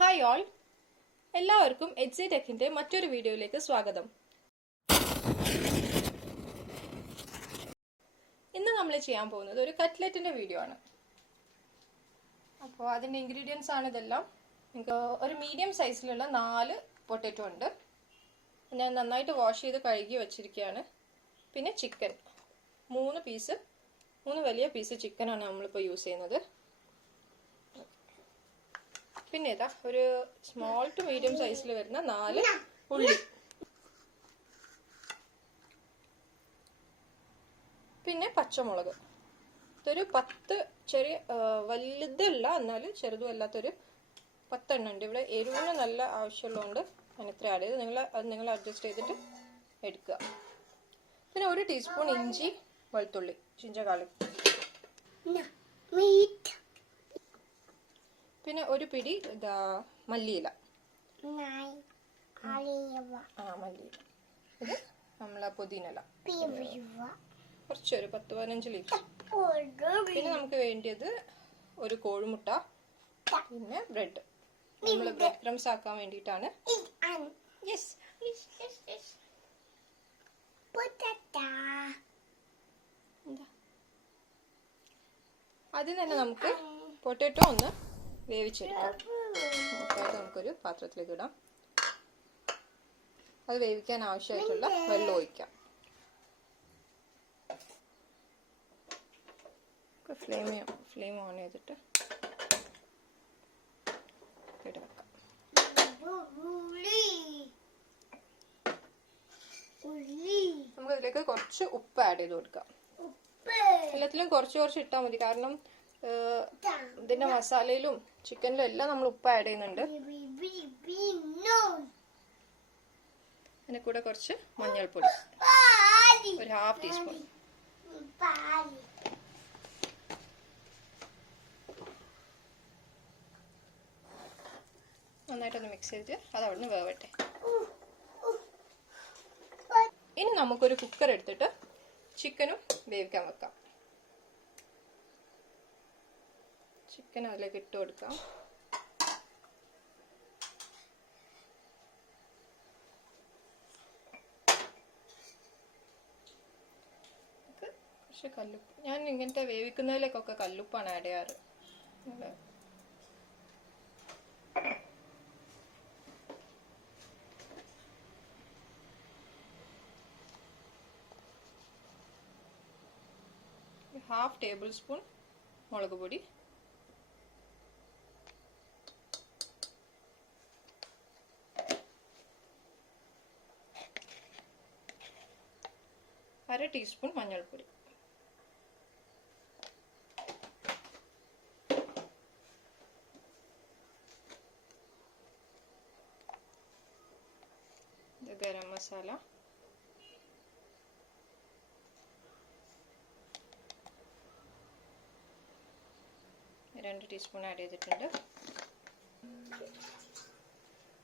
Hi all, എല്ലാവർക്കും എഡ്ജി ടെക്കിന്റെ മറ്റൊരു വീഡിയോയിലേക്ക് സ്വാഗതം. ഇന്ന് നമ്മൾ ചെയ്യാൻ പോകുന്നത് ഒരു കട്ട്ലറ്റിന്റെ വീഡിയോ ആണ്. അപ്പോൾ അതിന്റെ ഇൻഗ്രീഡിയൻസ് ആണ് ഇതെല്ലാം. ഒരു മീഡിയം സൈസിലുള്ള 4 പൊട്ടറ്റോ ഉണ്ട്. ഞാൻ നന്നായിട്ട് വാഷ് ചെയ്ത് കഴുകി വെച്ചിരിക്കുകയാണ്. പിന്നെ ചിക്കൻ 3 വലിയ പീസ് ചിക്കൻ ആണ് നമ്മൾ ഇപ്പോൾ യൂസ് ചെയ്യുന്നത്. പിന്നെ ഇതാ ഒരു സ്മോൾ ടു മീഡിയം സൈസിൽ വരുന്ന 4 ഉള്ളി, പിന്നെ പച്ചമുളക്. ഇതൊരു 10 ചെറിയ വലുതല്ല എന്നാൽ ചെറുതും അല്ലാത്തൊരു 10 എണ്ണം ഉണ്ട്. ഇവിടെ എരിവിന് നല്ല ആവശ്യമുള്ളതുകൊണ്ട് ഞാൻ ഇത്ര ആഡ് ചെയ്ത് നിങ്ങൾ അഡ്ജസ്റ്റ് ചെയ്തിട്ട് എടുക്കുക. പിന്നെ 1 ടീസ്പൂൺ ഇഞ്ചി വെളുത്തുള്ളി ജിഞ്ചർ. പിന്നെ ഒരു പിടി മല്ലിയില. മല്ലിയില ഇത് നമ്മളെ പുതിനല കുറച്ചൊരു 10-15 ലീഫ്. പിന്നെ നമുക്ക് വേണ്ടിയത് ഒരു കോഴിമുട്ട, പിന്നെ ബ്രെഡ്. നമ്മൾ ബ്രെഡ് ക്രംസ് ആക്കാൻ വേണ്ടിയിട്ടാണ്. ആദ്യം തന്നെ നമുക്ക് പൊട്ടാറ്റോ ഒന്ന് വേവിച്ചെടുക്കാം. നമുക്കൊരു പാത്രത്തിലേക്ക് ഇടാം. അത് വേവിക്കാൻ ആവശ്യമായിട്ടുള്ള വെള്ളം ഒഴിക്കാം. ഫ്ലെയിം ഓൺ ചെയ്തിട്ട് ഇടാക്കാം. നമുക്കിതിലേക്ക് കുറച്ച് ഉപ്പ് ആഡ് ചെയ്ത് കൊടുക്കാം. എല്ലാത്തിലും കുറച്ച് ഇട്ടാൽ മതി, കാരണം ഇതിന്റെ മസാലയിലും ചിക്കനിലും എല്ലാം നമ്മൾ ഉപ്പ് ആഡ് ചെയ്യുന്നുണ്ട്. അതിന് കൂടെ കുറച്ച് മഞ്ഞൾപ്പൊടി, ഒരു 1/2 ടീസ്പൂൺ. നന്നായിട്ടൊന്ന് മിക്സ് ചെയ്ത് അത് അവിടുന്ന് വേവട്ടെ. ഇനി നമുക്കൊരു കുക്കർ എടുത്തിട്ട് ചിക്കനും വേവിക്കാൻ വെക്കാം. ചിക്കൻ അതിലേക്ക് ഇട്ട് കൊടുക്കാം. കുറച്ച് കല്ലുപ്പ്. ഞാൻ ഇങ്ങനത്തെ വേവിക്കുന്നതിലേക്കൊക്കെ കല്ലുപ്പാണ് ആഡ് ചെയ്യാറ്. 1/2 ടേബിൾ സ്പൂൺ മുളക് പൊടി, അര ടീസ്പൂൺ മഞ്ഞൾപ്പൊടി, ഗരം മസാല, രണ്ട് ടീസ്പൂൺ ആഡ് ചെയ്തിട്ടുണ്ട്.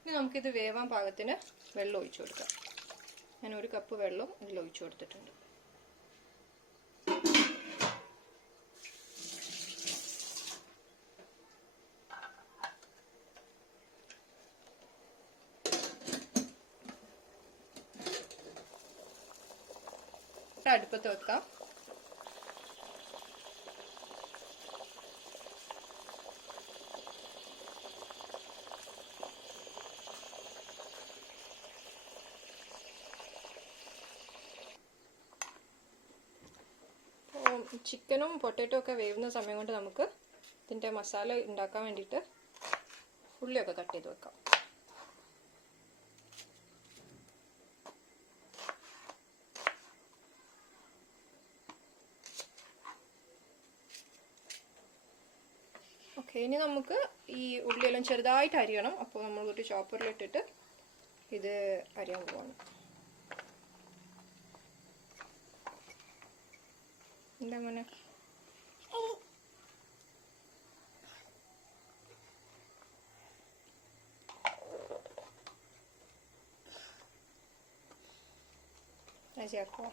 ഇനി നമുക്കിത് വേവാൻ പാകത്തിന് വെള്ളം ഒഴിച്ചു കൊടുക്കാം. ഞാൻ 1 കപ്പ് വെള്ളം ഇതിൽ ഒഴിച്ചു കൊടുത്തിട്ടുണ്ട്. അടുപ്പത്ത് വെക്കാം. ചിക്കനും പൊട്ടാറ്റോ ഒക്കെ വേവുന്ന സമയം കൊണ്ട് നമുക്ക് ഇതിൻ്റെ മസാല ഉണ്ടാക്കാൻ വേണ്ടിയിട്ട് ഉള്ളിയൊക്കെ കട്ട് ചെയ്ത് വെക്കാം. ഓക്കെ, ഇനി നമുക്ക് ഈ ഉള്ളിയെല്ലാം ചെറുതായിട്ട് അരിയണം. അപ്പോൾ നമ്മൾ ഒരു ചോപ്പറിലിട്ടിട്ട് ഇത് അരിയാൻ പോവാണ്. എന്താ മോനെ? ചേർക്കോ?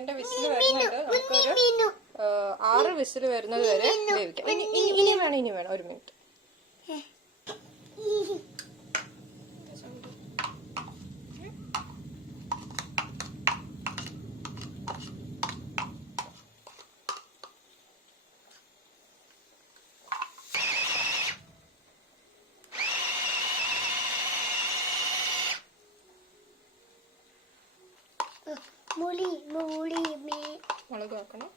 ചിക്കൻ്റെ വിസിൽ വരുന്നുണ്ട്. നമുക്കൊരു 6 വിസിൽ വരുന്നത് വരെ വേവിക്കാം. ഇനി വേണം 1 മിനിറ്റ്. മുളക് വെക്കണം.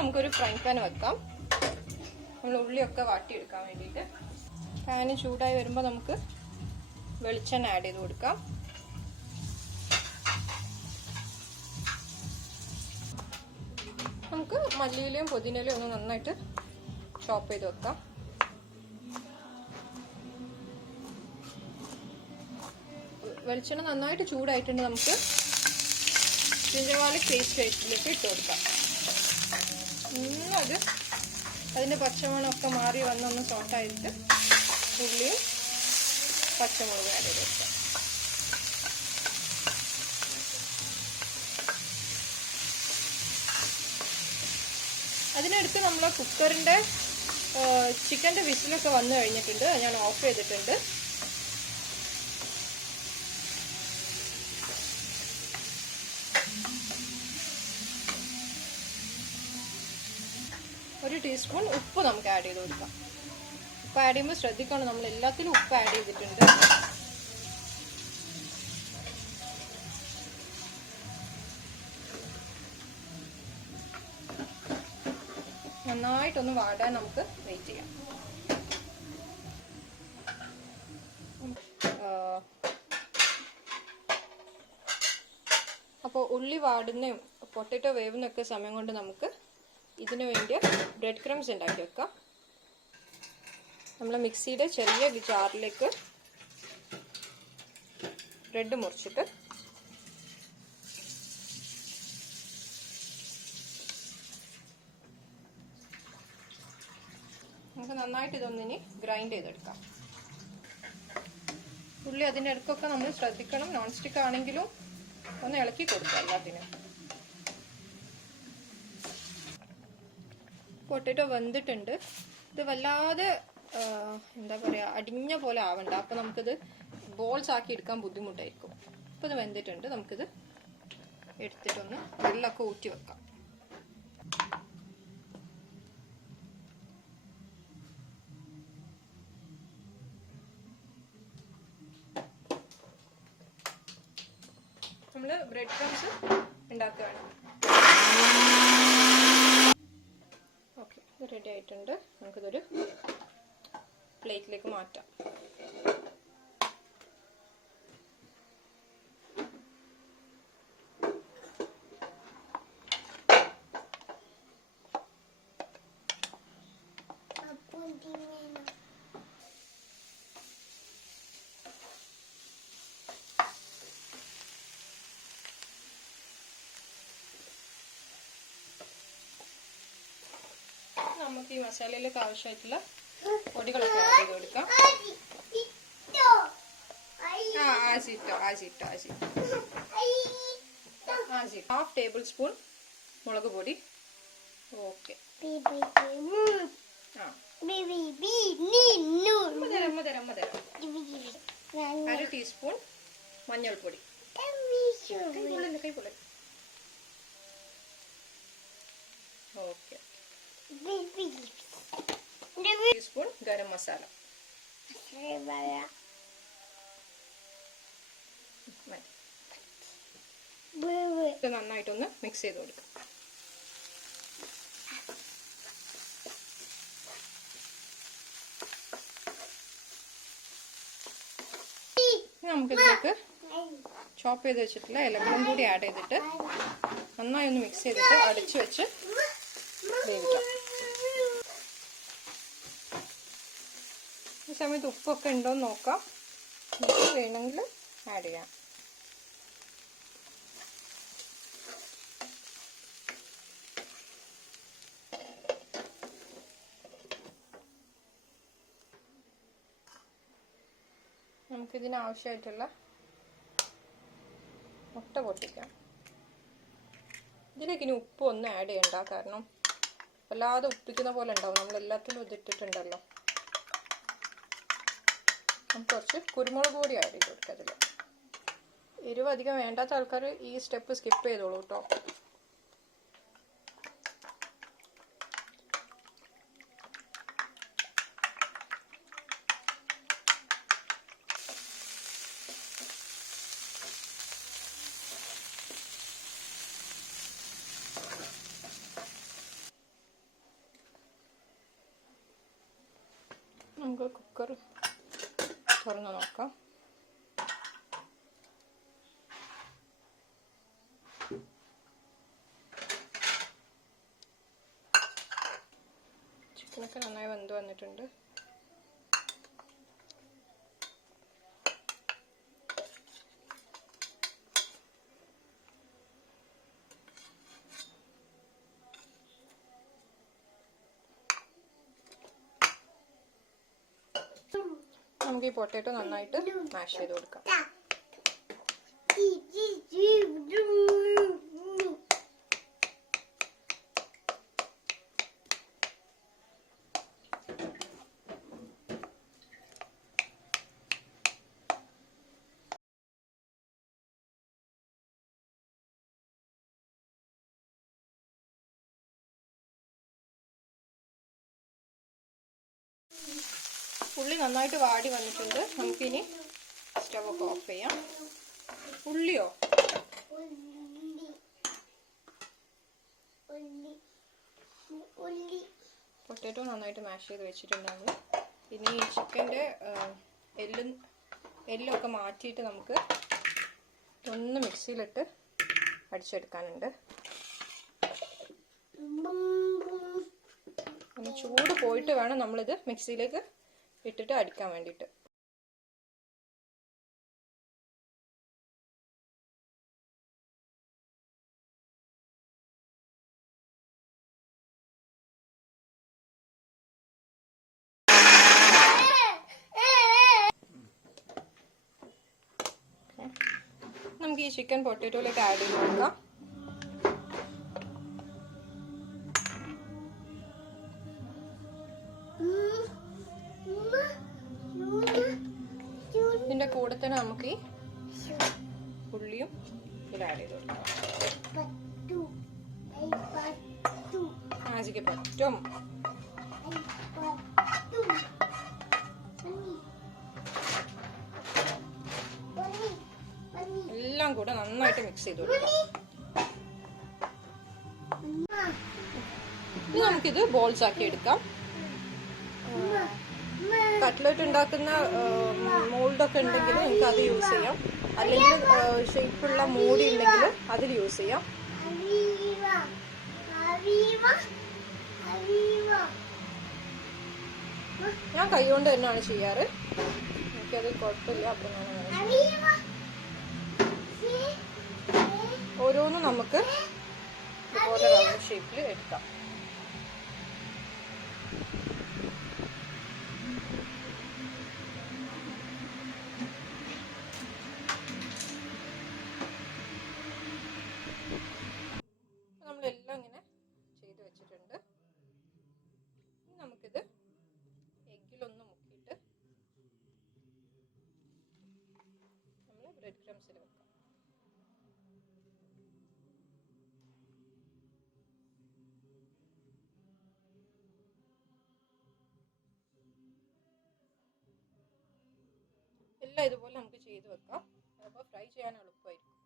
നമുക്കൊരു ഫ്രൈ പാൻ വെക്കാം. നമ്മൾ ഉള്ളിയൊക്കെ വാട്ടിയെടുക്കാൻ വേണ്ടിയിട്ട്. പാന് ചൂടായി വരുമ്പോൾ നമുക്ക് വെളിച്ചെണ്ണ ആഡ് ചെയ്ത് കൊടുക്കാം. നമുക്ക് മല്ലിയിലയും പുതിനയിലയും ഒന്ന് നന്നായിട്ട് ചോപ്പ് ചെയ്ത് വെക്കാം. വെളിച്ചെണ്ണ നന്നായിട്ട് ചൂടായിട്ടുണ്ട്. നമുക്ക് ജിഞ്ചർ ഗാർലിക് പേസ്റ്റ് ഇട്ട് കൊടുക്കാം. അതിൻ്റെ പച്ചമണമൊക്കെ മാറി വന്നൊന്ന് സോട്ടായിട്ട് ഉള്ളിയും പച്ചമുളകും ആഡ് ചെയ്ത് കൊടുക്കാം. അതിനടുത്ത് നമ്മൾ കുക്കറിൻ്റെ ചിക്കൻ്റെ വിസിലൊക്കെ വന്നു കഴിഞ്ഞിട്ടുണ്ട്. ഞാൻ ഓഫ് ചെയ്തിട്ടുണ്ട്. ഒരു ടീസ്പൂൺ ഉപ്പ് നമുക്ക് ആഡ് ചെയ്ത് കൊടുക്കാം. ഉപ്പ് ആഡ് ചെയ്യുമ്പോൾ ശ്രദ്ധിക്കണം, നമ്മൾ എല്ലാത്തിലും ഉപ്പ് ആഡ് ചെയ്തിട്ടുണ്ട്. നന്നായിട്ടൊന്ന് വാടാൻ നമുക്ക് വെയിറ്റ് ചെയ്യാം. അപ്പോൾ ഉള്ളി വാടുന്നതും പൊട്ടറ്റോ വേവുന്നൊക്കെ സമയം കൊണ്ട് നമുക്ക് ഇതിനു വേണ്ടി ബ്രെഡ് ക്രംസ് ഉണ്ടാക്കി വെക്കാം. നമ്മൾ മിക്സിയുടെ ചെറിയ ജാറിലേക്ക് ബ്രെഡ് മുറിച്ചിട്ട് നമുക്ക് നന്നായിട്ട് ഇതൊന്നിനി ഗ്രൈൻഡ് ചെയ്തെടുക്കാം. ഉള്ളി അതിൻ്റെ ഇടയ്ക്കൊക്കെ നമ്മൾ ശ്രദ്ധിക്കണം. നോൺ സ്റ്റിക്ക് ആണെങ്കിലും ഒന്ന് ഇളക്കി കൊടുക്കാം എല്ലാത്തിനും. പൊട്ടറ്റോ വെന്തിട്ടുണ്ട്. ഇത് വല്ലാതെ എന്താ പറയുക, അടിഞ്ഞ പോലെ ആവണ്ട. അപ്പോൾ നമുക്കിത് ബോൾസ് ആക്കി എടുക്കാൻ ബുദ്ധിമുട്ടായിരിക്കും. അപ്പോൾ ഇത് വെന്തിട്ടുണ്ട്. നമുക്കിത് എടുത്തിട്ടൊന്ന് വെള്ളമൊക്കെ ഊറ്റി വെക്കാം. നമ്മൾ ബ്രെഡ് ക്രംസ് ഉണ്ടാക്കുകയാണ്. ഓക്കെ, ഇത് റെഡി ആയിട്ടുണ്ട്. നമുക്കിതൊരു പ്ലേറ്റിലേക്ക് മാറ്റാം. നമുക്ക് ഈ മസാലയിലേക്ക് ആവശ്യമായിട്ടുള്ള പൊടികളൊക്കെ ആഡ് ചെയ്ത് കൊടുക്കാം. ഹാഫ് ടേബിൾ സ്പൂൺ മുളക് പൊടി. ഓക്കെ, 1 ടീസ്പൂൺ മഞ്ഞൾപ്പൊടി. Okay, teaspoon garam masala. ഇത് നന്നായിട്ടൊന്ന് മിക്സ് ചെയ്ത് കൊടുക്കാം. നമുക്കിതിലേക്ക് ചോപ്പ് ചെയ്ത് വെച്ചിട്ടുള്ള ഇലകളും കൂടി ആഡ് ചെയ്തിട്ട് നന്നായി ഒന്ന് മിക്സ് ചെയ്തിട്ട് അടച്ചു വെച്ച് വേവിക്കാം. ഈ സമയത്ത് ഉപ്പൊക്കെ ഉണ്ടോയെന്ന് നോക്കാം. വേണമെങ്കിൽ ആഡ് ചെയ്യാം. നമുക്കിതിന് ആവശ്യമായിട്ടുള്ള മുട്ട പൊട്ടിക്കാം. ഇതിലേക്ക് ഇനി ഉപ്പ് ഒന്നും ആഡ് ചെയ്യണ്ട, കാരണം വല്ലാതെ ഉപ്പിക്കുന്ന പോലെ ഉണ്ടാവും. നമ്മൾ എല്ലാത്തിലും ഇതിട്ടിട്ടുണ്ടല്ലോ. നമുക്ക് കുറച്ച് കുരുമുളക് പൊടി ആഡ് ചെയ്ത് കൊടുക്കാം. അതിൽ എരിവ് അധികം വേണ്ടാത്ത ആൾക്കാർ ഈ സ്റ്റെപ്പ് സ്കിപ്പ് ചെയ്തോളൂ കേട്ടോ. നമുക്ക് കുക്കർ തുറന്ന് നോക്കാം. ചിക്കനൊക്കെ നന്നായി വെന്ത് വന്നിട്ടുണ്ട്. നമുക്ക് ഈ പൊട്ടറ്റോ നന്നായിട്ട് മാഷ് ചെയ്ത് കൊടുക്കാം. ഉള്ളി നന്നായിട്ട് വാടി വന്നിട്ടുണ്ട്. നമുക്കിനി സ്റ്റവ് ഒക്കെ ഓഫ് ചെയ്യാം. ഉള്ളിയോ പൊട്ടറ്റോ നന്നായിട്ട് മാഷ് ചെയ്ത് വെച്ചിട്ടുണ്ടാവും. ഇനി ഈ ചിക്കൻ്റെ എല്ലൊക്കെ മാറ്റിയിട്ട് നമുക്ക് ഒന്ന് മിക്സിയിലിട്ട് അടിച്ചെടുക്കാനുണ്ട്. ഒന്ന് ചൂട് പോയിട്ട് വേണം നമ്മളിത് മിക്സിയിലേക്ക് ഇട്ടിട്ട് അടിക്കാൻ വേണ്ടിയിട്ട്. നമുക്ക് ഈ ചിക്കൻ പൊട്ടറ്റോയിലേക്ക് ആഡ് ചെയ്ത് കൊടുക്കാം. ഇതിൻ്റെ കൂടെ തന്നെ നമുക്ക് ഈ ഉള്ളിയും ഇതിൽ ആഡ് ചെയ്ത് കൊടുക്കാം. ആജിക്ക് പറ്റും. എല്ലാം കൂടെ നന്നായിട്ട് മിക്സ് ചെയ്ത് കൊടുക്കാം. ഇനി നമുക്കിത് ബോൾസ് ആക്കി എടുക്കാം. കട്ട്ലറ്റ് ഉണ്ടാക്കുന്ന മോൾഡൊക്കെ ഉണ്ടെങ്കിൽ നമുക്ക് അത് യൂസ് ചെയ്യാം. അല്ലെങ്കിൽ ഷേപ്പുള്ള മൂടി ഉണ്ടെങ്കിൽ അതിൽ യൂസ് ചെയ്യാം. ഞാൻ കൈകൊണ്ട് തന്നെയാണ് ചെയ്യാറ്. എനിക്കത് കുഴപ്പമില്ല. അപ്പം ഞാൻ ഓരോന്നും നമുക്ക് ഇതുപോലെ റൗണ്ട് ഷേപ്പിൽ എടുക്കാം. നമ്മളെല്ലാം ഇങ്ങനെ ചെയ്ത് വെച്ചിട്ടുണ്ട്. നമുക്കിത് എഗ്ഗിലൊന്ന് മുക്കിയിട്ട് നമ്മൾ ബ്രെഡ് ക്രംസിൽ വെക്കാം. എല്ലാം ഇതുപോലെ നമുക്ക് ചെയ്ത് വെക്കാം. അപ്പോൾ ഫ്രൈ ചെയ്യാൻ എളുപ്പമായിരിക്കും.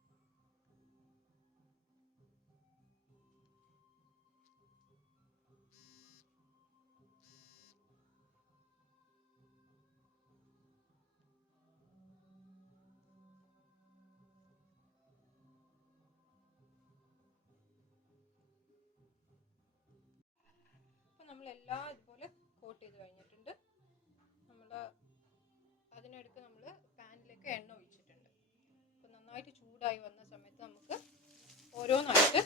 നമ്മളെല്ലാം ഇതുപോലെ കോട്ട് ചെയ്ത് കഴിഞ്ഞിട്ടുണ്ട്. നമ്മൾ അതിനടുത്ത് നമ്മൾ പാനിലേക്ക് എണ്ണ ഒഴിച്ചിട്ടുണ്ട്. അപ്പോൾ നന്നായിട്ട് ചൂടായി വന്ന സമയത്ത് നമുക്ക് ഓരോന്നായിട്ട്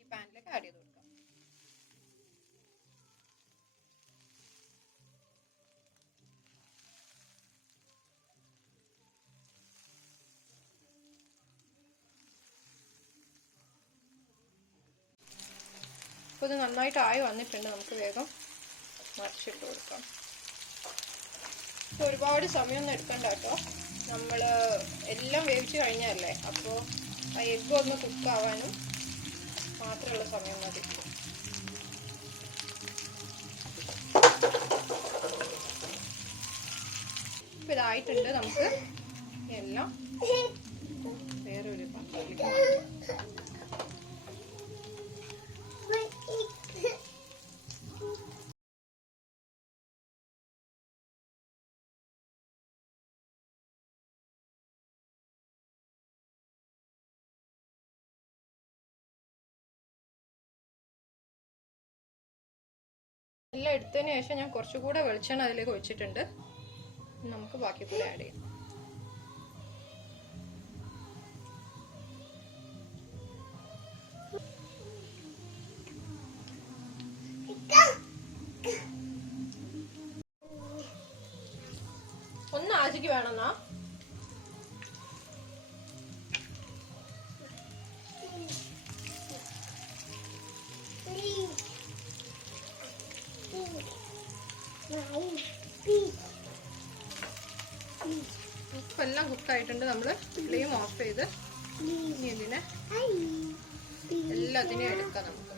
ഈ പാനിലേക്ക് ആഡ് ചെയ്ത് കൊടുക്കാം. അപ്പോൾ ഇത് നന്നായിട്ട് ആയി വന്നിട്ടുണ്ട്. നമുക്ക് വേഗം മറിച്ചിട്ട് കൊടുക്കാം. ഒരുപാട് സമയമൊന്നും എടുക്കണ്ട കേട്ടോ. നമ്മൾ എല്ലാം വേവിച്ച് കഴിഞ്ഞല്ലേ, അപ്പോൾ ആ എഗ്ഗ് ഒന്ന് കുക്കാവാനും മാത്രമുള്ള സമയം മതി. ഇപ്പം ഇതായിട്ടുണ്ട്. നമുക്ക് എല്ലാം വേറൊരു പാത്രത്തിലേക്ക് മാറ്റാം. എല്ലാം എടുത്തതിന് ശേഷം ഞാൻ കുറച്ചുകൂടെ വെളിച്ചെണ്ണ അതിലേക്ക് ഒഴിച്ചിട്ടുണ്ട്. നമുക്ക് ബാക്കി കൂടെ ആഡ് ചെയ്യാം. ഒന്ന് ആജിക്ക് വേണമെന്നാ എല്ലാം കുക്കായിട്ടുണ്ട്. നമ്മൾ ഫ്ലെയിം ഓഫ് ചെയ്ത് ഇനി ഇതിനെ എല്ലാത്തിനെയും എടുക്കാം. നമുക്ക്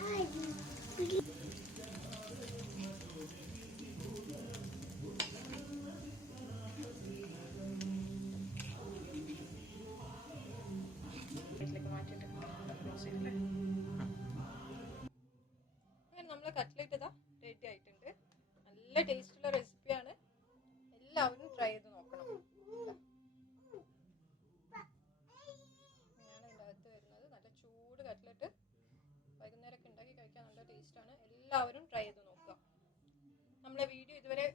നമ്മളെ കട്ട്ലറ്റ് ഇതാ റെഡി ആയിട്ടുണ്ട്. നല്ല ടേസ്റ്റുള്ള റെസിപ്പിയാണ്. എല്ലാവരും ട്രൈ ചെയ്ത് നോക്കണം. ഞാൻ ഉണ്ടാക്കി വരുന്നത് നല്ല ചൂട് കട്ട്ലറ്റ് വൈകുന്നേരമൊക്കെ ഉണ്ടാക്കി കഴിക്കാൻ നല്ല ടേസ്റ്റാണ്. എല്ലാവരും ട്രൈ ചെയ്ത് നോക്കുക. നമ്മളെ വീഡിയോ ഇതുവരെ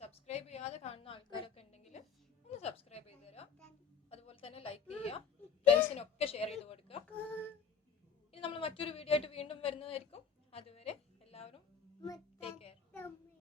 സബ്സ്ക്രൈബ് ചെയ്യാതെ കാണുന്ന